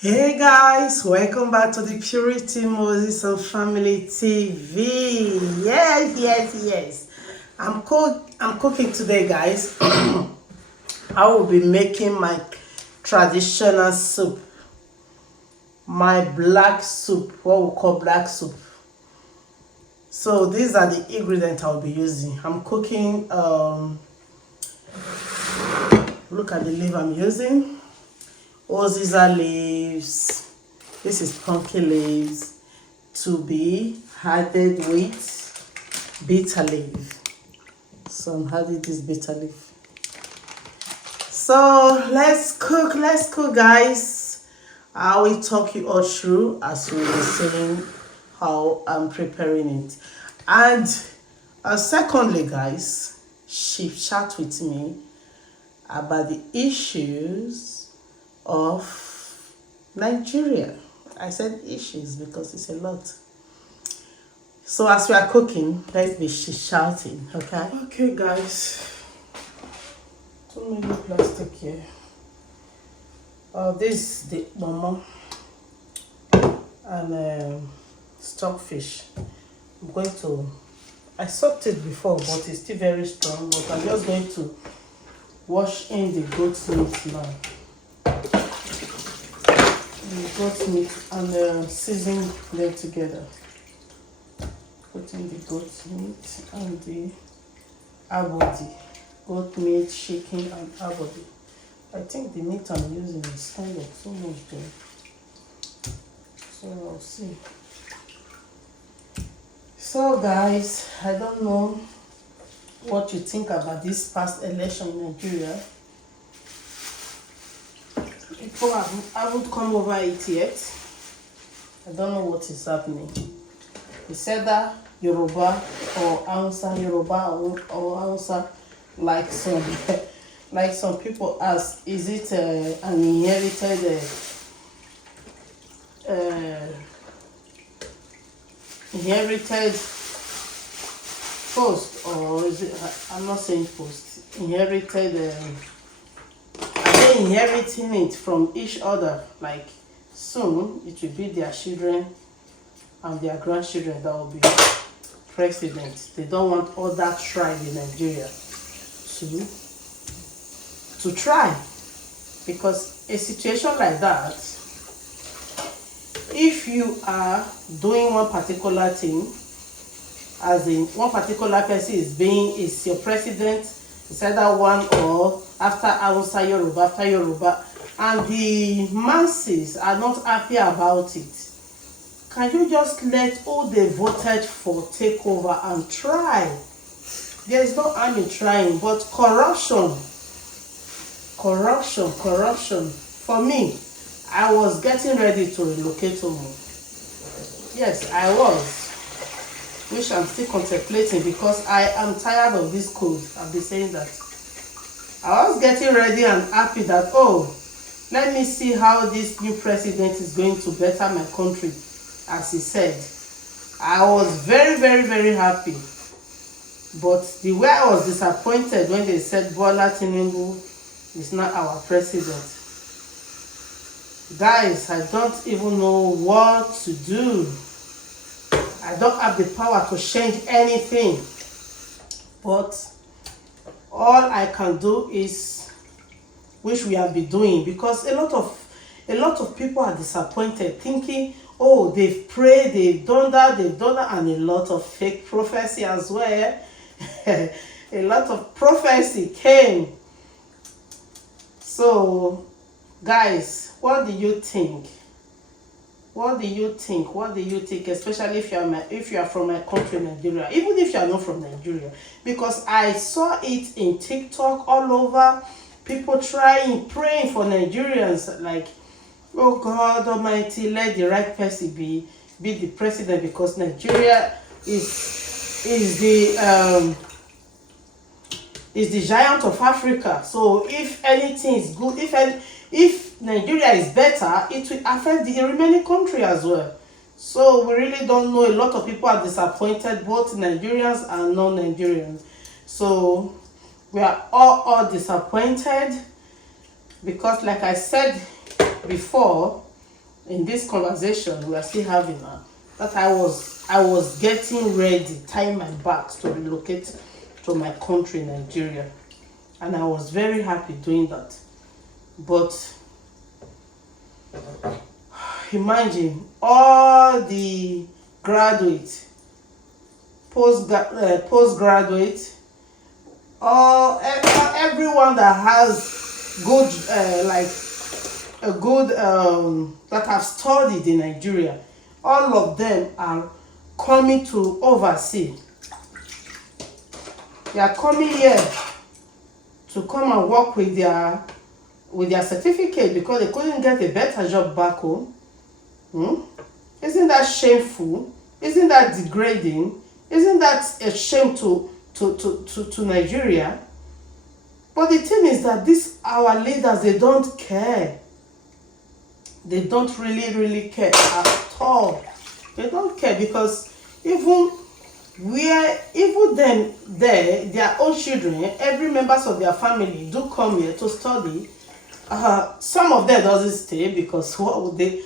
Hey guys, welcome back to the Purity Moses and Family TV. Yes. I'm cooking today, guys. I will be making my traditional soup, my black soup, what we call black soup. So these are the ingredients I'll be using. I'm cooking. Look at the leaf I'm using. Oziza leaves. This is pumpkin leaves to be added with bitter leaf. So I'm adding this bitter leaf. So let's cook, guys. I will talk you all through as we were saying how I'm preparing it. And secondly, guys, she chat with me about the issues of Nigeria. I said issues because it's a lot. So as we are cooking, let's be shouting, okay? Okay, guys. Too many plastic here. This is the mama and stockfish. I'm going to. I soaked it before, but it's still very strong. But I'm just going to wash in the goat's meat now. Goat meat and season them together. Put in the goat meat and the abodi. Goat meat, chicken, and abodi. I think the meat I'm using is kind of so much there. So I'll see. So guys, I don't know what you think about this past election in Nigeria. People haven't come over it yet. I don't know what is happening. He said that Yoruba or Hausa, Yoruba or Hausa, like some people ask, is it an inherited post, or is it? I'm not saying post. Inherited. Inheriting it from each other, like soon it will be their children and their grandchildren that will be president. They don't want all that tribe in Nigeria to try, because a situation like that, if you are doing one particular thing, as in one particular person is your president, it's either one or after Hausa, Yoruba, after Yoruba, and the masses are not happy about it, can you just let all they voted for take over and try? There is no harm in trying, but corruption. For me, I was getting ready to relocate home. Yes, I was, which I'm still contemplating because I am tired of this code. I've been saying that. I was getting ready and happy that, oh, let me see how this new president is going to better my country, as he said. I was very happy. But the way I was disappointed when they said Bola Tinubu is not our president. Guys, I don't even know what to do. I don't have the power to change anything. But all I can do is, which we have been doing, because a lot of people are disappointed, thinking, oh, they've prayed, they've done that, and a lot of fake prophecy as well. A lot of prophecy came. So, guys, what do you think? What do you think? Especially if you are from my country, Nigeria, even if you are not from Nigeria, because I saw it in TikTok all over. People praying for Nigerians, like, oh God Almighty, let the right person be the president, because Nigeria is the giant of Africa. So if anything is good, if Nigeria is better, it will affect the remaining country as well. So we really don't know. A lot of people are disappointed, both Nigerians and non-Nigerians. So we are all disappointed, because like I said before, in this conversation we are still having now, that I was getting ready, tying my bags to relocate to my country, Nigeria, and I was very happy doing that. But imagine all the graduates, postgraduate, everyone that has good that have studied in Nigeria, all of them are coming to overseas. They are coming here to come and work with their certificate because they couldn't get a better job back home. Isn't that shameful? Isn't that degrading? Isn't that a shame to Nigeria? But the thing is that our leaders, they don't care. They don't really care at all. They don't care, because even them there, their own children, every members of their family do come here to study. Some of them doesn't stay because what we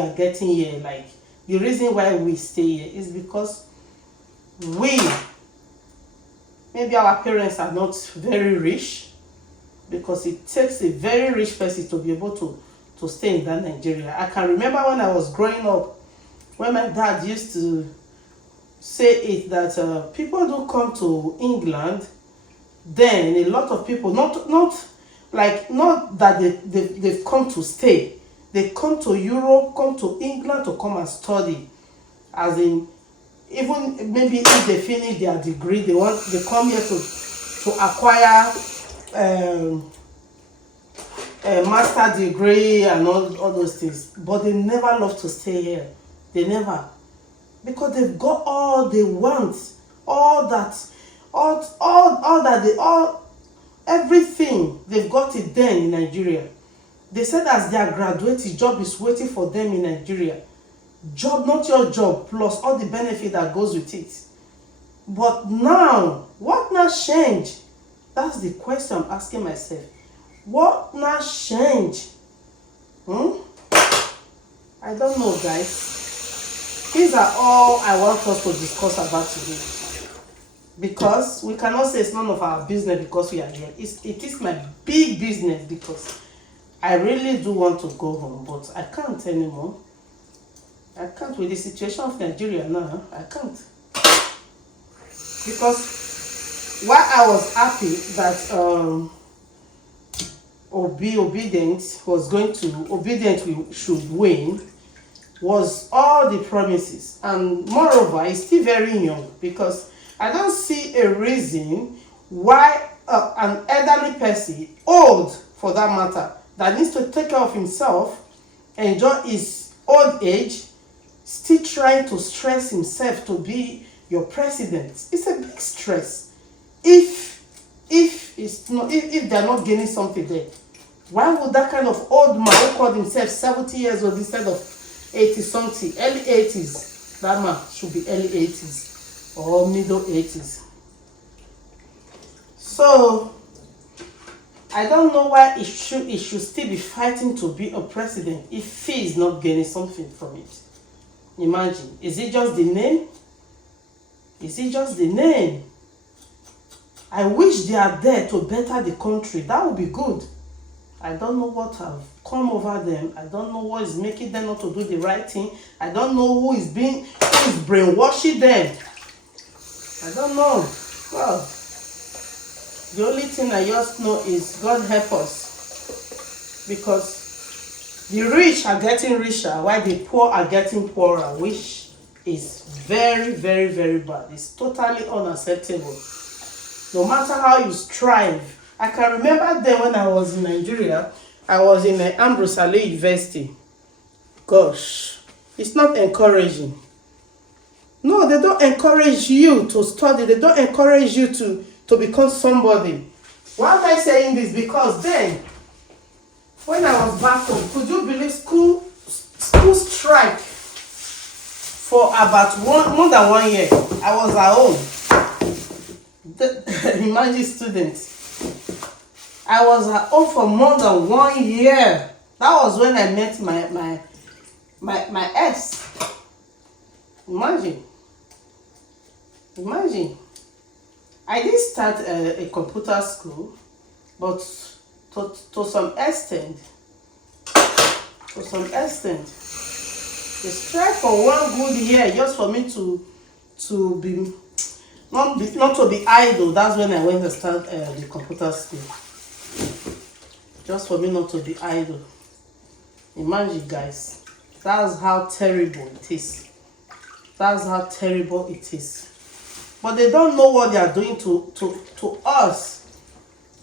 are getting here, like the reason why we stay here is because maybe our parents are not very rich, because it takes a very rich person to be able to stay in that Nigeria. I can remember when I was growing up, when my dad used to say it, that people do come to England, then a lot of people, not that they've come to stay, they come to Europe, come to England to come and study, as in, even maybe if they finish their degree, they come here to acquire a master degree and all those things. But they never love to stay here. They never, because they've got all they want, everything. They've got it then in Nigeria. They said as they are graduating, job is waiting for them in Nigeria. Job, not your job, plus all the benefit that goes with it. But now, what now change? That's the question I'm asking myself. What now change? I don't know, guys. These are all I want us to discuss about today. Because we cannot say it's none of our business because we are here. It is my big business, because I really do want to go home, but I can't anymore. I can't with the situation of Nigeria now. I can't. Because while I was happy that obedient should win, was all the promises. And moreover, he's still very young, because I don't see a reason why an elderly person, old for that matter, that needs to take care of himself, enjoy his old age, still trying to stress himself to be your president. It's a big stress. If they're not gaining something there, why would that kind of old man who called himself 70 years old instead of 80 something, early 80s, that man should be early 80s or middle 80s. So I don't know why he should still be fighting to be a president if he is not gaining something from it. Imagine, is it just the name? Is it just the name? I wish they are there to better the country. That would be good. I don't know what have come over them. I don't know what is making them not to do the right thing. I don't know who is brainwashing them. I don't know. Well, the only thing I just know is God help us. Because the rich are getting richer while the poor are getting poorer, which is very, very, very bad. It's totally unacceptable. No matter how you strive. I can remember then when I was in Nigeria, I was in Ambrose Ali University. Gosh, it's not encouraging. No, they don't encourage you to study. They don't encourage you to become somebody. Why am I saying this? Because then, when I was back home, could you believe school strike for about more than 1 year? I was at home. Imagine students. I was at home for more than 1 year. That was when I met my ex. Imagine. I didn't start a computer school, but to some extent, they strive for 1 good year just for me to be not to be idle. That's when I went to start the computer school. Just for me not to be idle. Imagine, guys. That's how terrible it is. But they don't know what they are doing to us.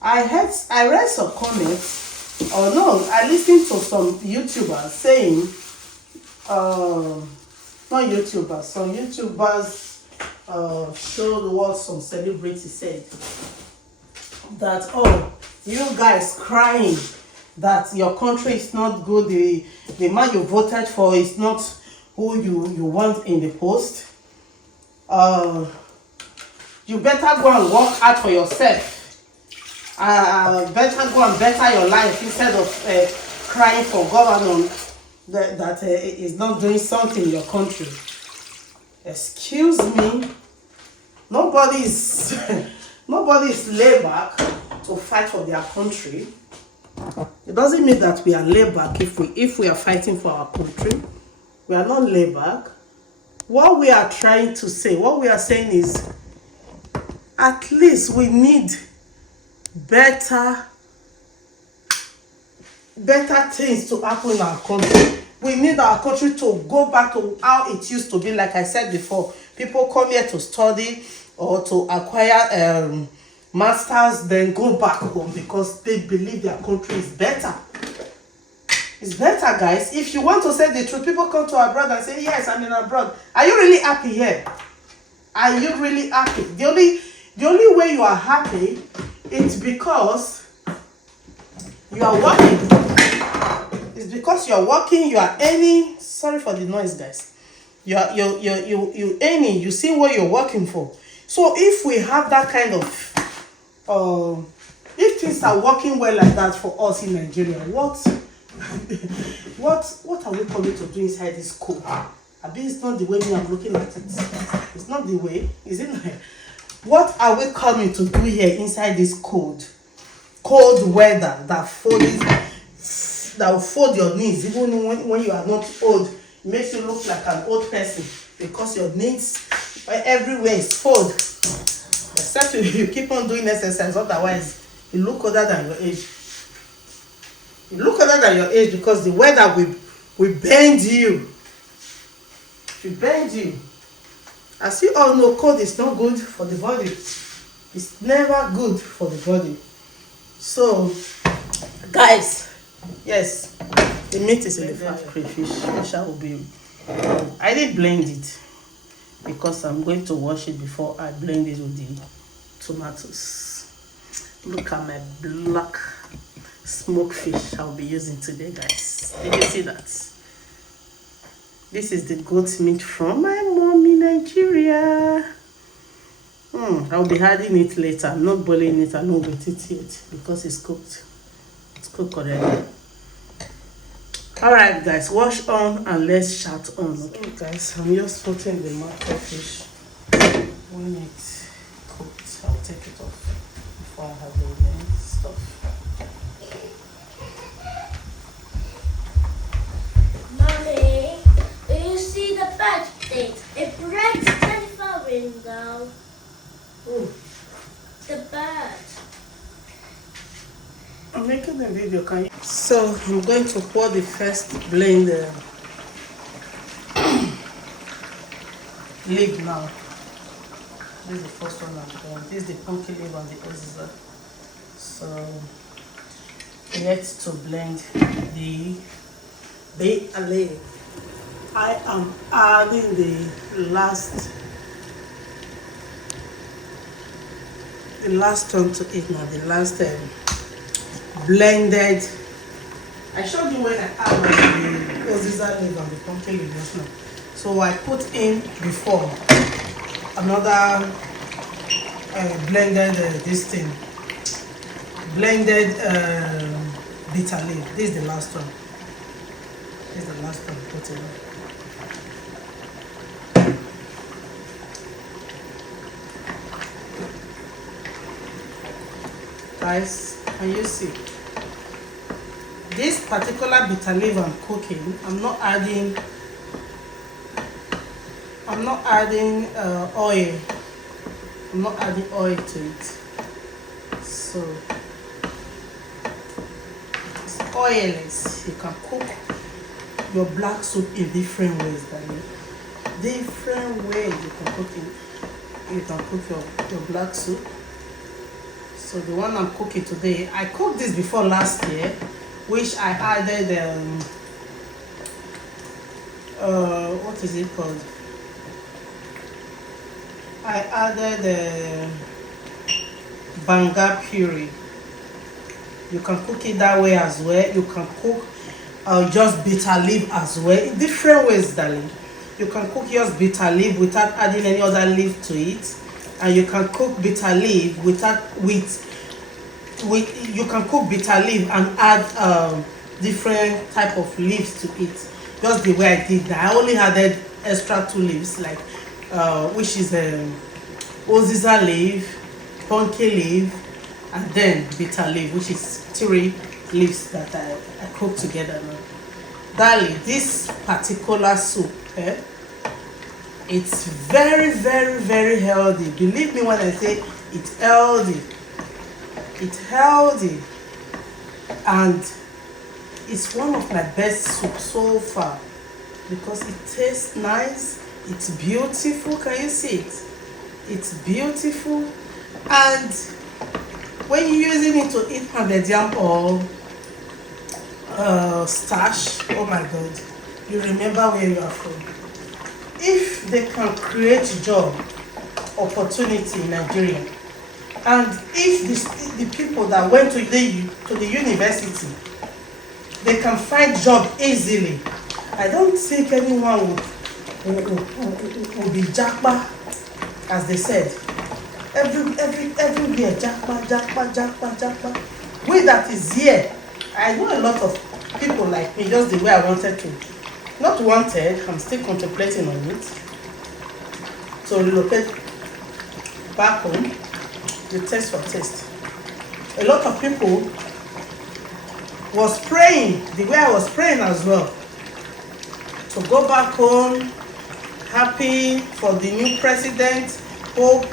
I read some comments, or no, I listened to some YouTubers saying, not YouTubers, some YouTubers showed what some celebrities said. That, oh, you guys crying that your country is not good, the man you voted for is not who you want in the post. You better go and work hard for yourself. Better go and better your life instead of crying for government that is not doing something in your country. Excuse me. Nobody is laid back to fight for their country. It doesn't mean that we are laid back if we are fighting for our country. We are not laid back. What we are trying to say, what we are saying is, at least we need better things to happen in our country. We need our country to go back to how it used to be. Like I said before, people come here to study or to acquire masters, then go back home because they believe their country is better. It's better, guys. If you want to say the truth, people come to abroad and say, yes, I'm in abroad. Are you really happy here? Are you really happy? The only way you are happy is because you are working. It's because you are working, you are earning. Sorry for the noise, guys. You earning, you see what you're working for. So if we have that kind of if things are working well like that for us in Nigeria, what are we coming to do inside this code? I mean, it's not the way me I'm looking at it. It's not the way, is it? What are we coming to do here inside this cold weather that will fold your knees even when you are not old? It makes you look like an old person because your knees everywhere is fold. Except if you keep on doing exercise, otherwise you look older than your age. You look older than your age because the weather will bend you. It will bend you. As you all know, cold is not good for the body. It's never good for the body. So, guys, yes, the meat is in the fat crayfish. I did blend it because I'm going to wash it before I blend it with the tomatoes. Look at my black smoked fish I'll be using today, guys. Did you see that? This is the goat meat from my mom in Nigeria. I'll be adding it later. I'm not boiling it. I'm not with it yet because it's cooked. It's cooked already. Alright, guys, wash on and let's chat on. Okay, guys, I'm just putting the mackerel fish. When it's cooked, I'll take it off before I have the remaining stuff. Mommy, do you see the bird thing? It breaks the telephone window. Ooh. The bird. I'm making a video, can you? So I'm going to pour the first blend leaf now. This is the first one I'm doing. This is the pumpkin leaf and the oziza. So let's to blend the leaf. I am adding the last one to it now. The last blended. I showed you when I added the oziza leaf and the pumpkin leaf just now. So I put in before another blended this thing, blended bitter leaf. This is the last one. This is the last one putting. Guys, can you see? This particular bitter leaf I'm cooking, I'm not adding oil. I'm not adding oil to it. So it's oilless. You can cook your black soup in different ways, darling. Different ways you can cook it. You can cook your black soup. So the one I'm cooking today, I cooked this before last year, which I added what is it called? I added banga puree. You can cook it that way as well. You can cook just bitter leaf as well, in different ways, darling. You can cook just bitter leaf without adding any other leaf to it, and you can cook bitter leaf you can cook bitter leaf and add different type of leaves to it, just the way I did that. I only added extra 2 leaves, like which is oziza leaf, pumpkin leaf, and then bitter leaf, which is 3 leaves that I cooked together now. Darling, this particular soup, it's very, very, very healthy. Believe me when I say it's healthy. It's healthy, and it's one of my best soups so far because it tastes nice. It's beautiful. Can you see it? It's beautiful, and when you're using it to eat pounded yam or starch, oh my God, you remember where you are from. If they can create job opportunity in Nigeria, and if the people that went to the university, they can find job easily, I don't think anyone will be jackpot, as they said. Everywhere jackpot. We that is here, I know a lot of people like me, just the way I wanted to. Not wanted, I'm still contemplating on it. To relocate back home. The taste for taste. A lot of people was praying the way I was praying as well, to go back home, happy for the new president. Hope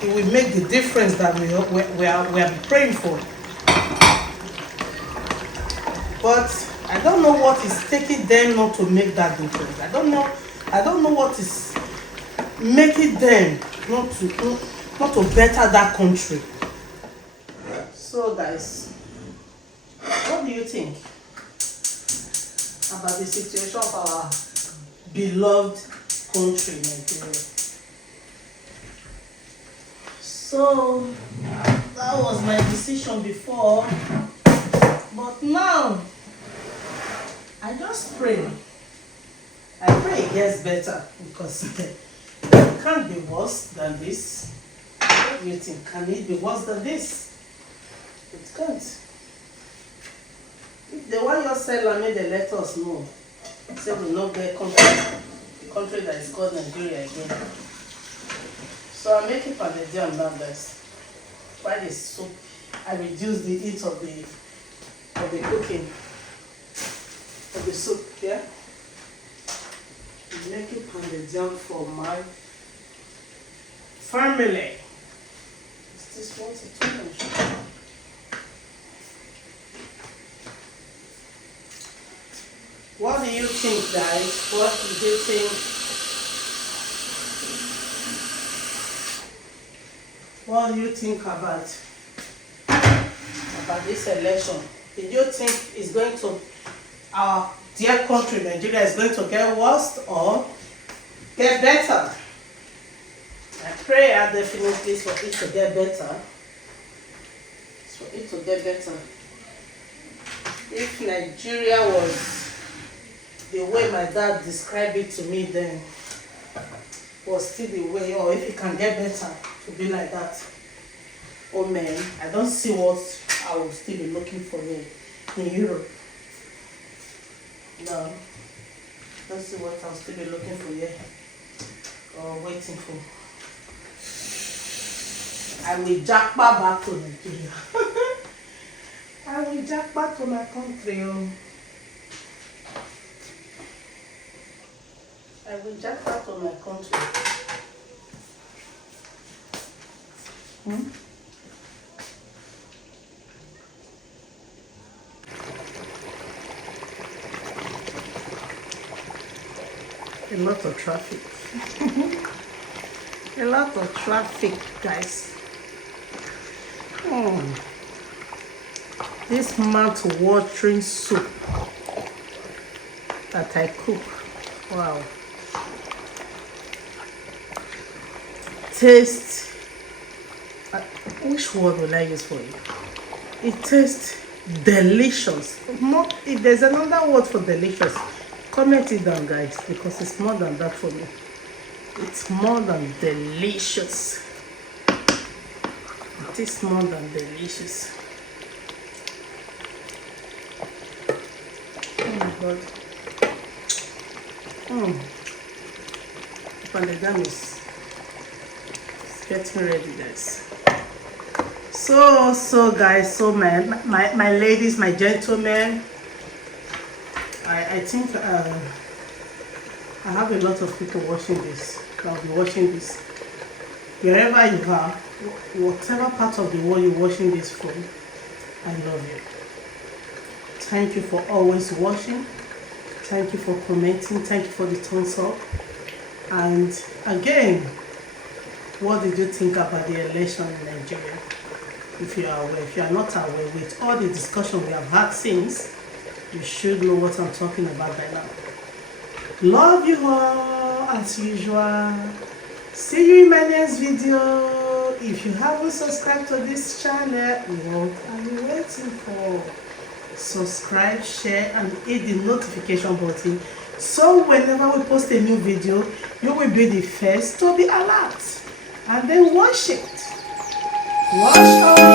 it will make the difference that we are praying for. But I don't know what is taking them not to make that difference. I don't know what is making them not to better that country. So guys, what do you think about the situation of our beloved country, Nigeria? So that was my decision before, but now I just pray. I pray it gets better, because it can't be worse than this. What do you think? Can it be worse than this? It can't. If they want your seller, may they let us know. Say we know their country, the country that is called Nigeria again. So I make it pounded yam now, guys. Why the soup? I reduce the heat of the cooking of the soup. Yeah. Make it pounded yam for my family. Is this one too much? What do you think, guys? What do you think? What do you think about this election? Did you think it's going to, our dear country, Nigeria, is going to get worse or get better? I pray definitely is for it to get better. It's for it to get better. If Nigeria was the way my dad described it to me then, was still the way, or if it can get better to be like that, oh man, I don't see what I will still be looking for in Europe. No. Let's see what I'll still be looking for here or waiting for. I will jackpot back to Nigeria. I will jackpot to my country. I will jackpot to my country. A lot of traffic. A lot of traffic, guys. This mouth-watering soup that I cook. Wow. Taste. Which word will I use for it? It tastes delicious. If there's another word for delicious, comment it down, guys, because it's more than that for me. It's more than delicious. It is more than delicious. Oh my God. Pandegam is getting ready, guys. So guys, so my ladies, my gentlemen, I think I have a lot of people watching this. I'll be watching this. Wherever you are, whatever part of the world you're watching this from, I love you. Thank you for always watching. Thank you for commenting. Thank you for the thumbs up. And again, what did you think about the election in Nigeria? If you are aware, if you are not aware, with all the discussion we have had since, you should know what I'm talking about by now. Love you all as usual. See you in my next video. If you haven't subscribed to this channel, what are you waiting for? Subscribe, share, and hit the notification button, so whenever we post a new video, you will be the first to be alert. And then watch it. Watch all